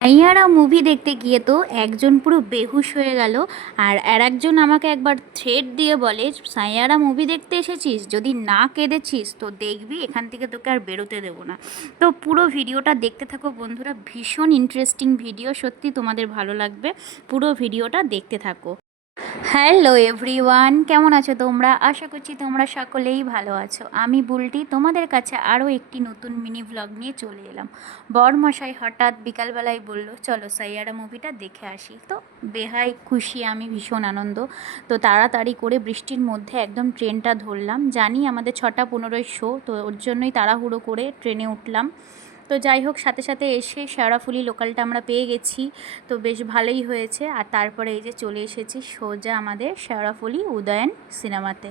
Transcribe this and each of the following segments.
Saiyaara movie দেখতে গিয়ে তো একজন পুরো বেহুশ হয়ে গেল। আর একজন আমাকে একবার থ্রেট দিয়ে বলে, সাইয়ারা মুভি দেখতে এসেছিস, যদি না কেঁদেছিস তো দেখবি এখান থেকে তোকে আর বেরোতে দেবো না। তো পুরো ভিডিওটা দেখতে থাকো বন্ধুরা, ভীষণ ইন্টারেস্টিং ভিডিও, সত্যি তোমাদের ভালো লাগবে, পুরো ভিডিওটা দেখতে থাকো। হ্যালো এভরিওয়ান, কেমন আছো তোমরা? আশা করছি তোমরা সকলেই ভালো আছো। আমি বুলটি তোমাদের কাছে আরও একটি নতুন মিনি ভ্লগ নিয়ে চলে এলাম। বরমশাই হঠাৎ বিকালবেলায় বলল চলো সাইয়ারা মুভিটা দেখে আসি। তো বেহাই খুশি, আমি ভীষণ আনন্দ। তো তাড়াতাড়ি করে বৃষ্টির মধ্যে একদম ট্রেনটা ধরলাম। জানি আমাদের 6:15 শো, তো ওর জন্যই তাড়াহুড়ো করে ট্রেনে উঠলাম। তো যাই হোক, সাথে সাথে এসে শেওড়াফুলি লোকালটা আমরা পেয়ে গেছি, তো বেশ ভালোই হয়েছে। আর তারপরে এই যে চলে এসেছি সোজা আমাদের শেওড়াফুলি উদয়ন সিনেমাতে।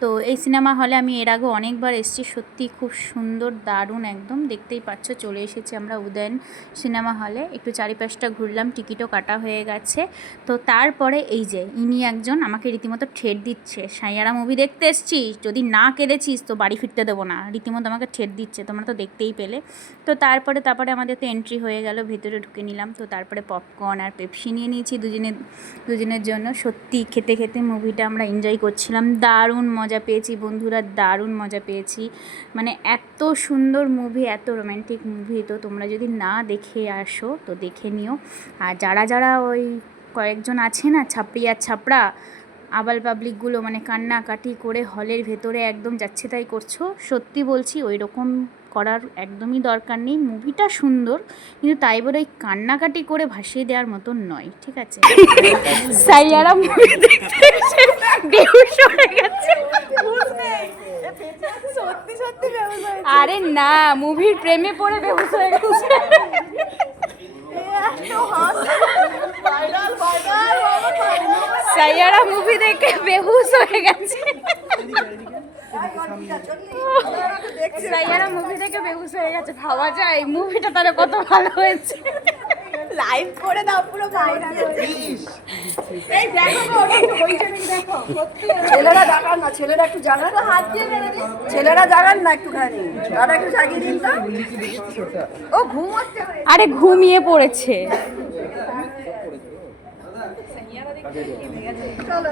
তো এই সিনেমা হলে আমি এর আগে অনেকবার এসেছি, সত্যি খুব সুন্দর, দারুণ একদম, দেখতেই পাচ্ছ। চলে এসেছি আমরা উদয়ন সিনেমা হলে, একটু চারিপাশটা ঘুরলাম, টিকিটও কাটা হয়ে গেছে। তো তারপরে এই যে ইনি একজন আমাকে রীতিমতো ঠেট দিচ্ছে, সাইয়ারা মুভি দেখতে এসছিস, যদি না কেঁদেছিস তো বাড়ি ফিরতে দেবো না, রীতিমতো আমাকে ঠেট দিচ্ছে, তোমরা তো দেখতেই পেলে। তো তারপরে আমাদের তো এন্ট্রি হয়ে গেল, ভেতরে ঢুকে নিলাম। তো তারপরে পপকর্ন আর পেপসি নিয়ে নিয়েছি দুজনের জন্য। সত্যি খেতে খেতে মুভিটা আমরা এনজয় করছিলাম, দারুণ মজা পেয়েছি বন্ধুরা, দারুণ মজা পেয়েছি। মানে এত সুন্দর মুভি, এত রোম্যান্টিক মুভি, তো তোমরা যদি না দেখে আসো তো দেখে নিও। আর যারা ওই কয়েকজন আছে না ছাপড়া আবাল পাবলিকগুলো, মানে কান্নাকাটি করে হলের ভেতরে একদম যাচ্ছে তাই করছো, সত্যি বলছি ওই রকম করার একদমই দরকার নেই। মুভিটা সুন্দর, কিন্তু তাই বলে ওই কান্নাকাটি করে ভাসিয়ে দেওয়ার মতন নয়, ঠিক আছে? সাইয়ারা মুভি দেখতে এসে বেহুশ হয়ে গেছে। আরে না, মুভির প্রেমে পড়ে বেহুশ হয়ে গেছে। সাইয়ারা মুভি দেখে বেহুশ হয়ে গেছে। সাইয়ারা মুভি দেখে বেহুশ হয়ে গেছে, ভাবা যায় মুভিটা তাহলে কত ভালো হয়েছে। লাইভ করে দাও, পুরো ভাইরাল হয়েছে। এই দেখো গো, ওটা একটু হইছে নাকি দেখো। ছেলেরা জাগান না, ছেলেরা একটু জাগান, হাত দিয়ে মেরে দিন। ছেলেরা জাগান না একটুখানি, দাদা একটু জাগিয়ে দিন তো। ও ঘুমোচ্ছে, আরে ঘুমিয়ে পড়েছে। চলো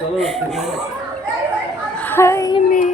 চলো হাই মে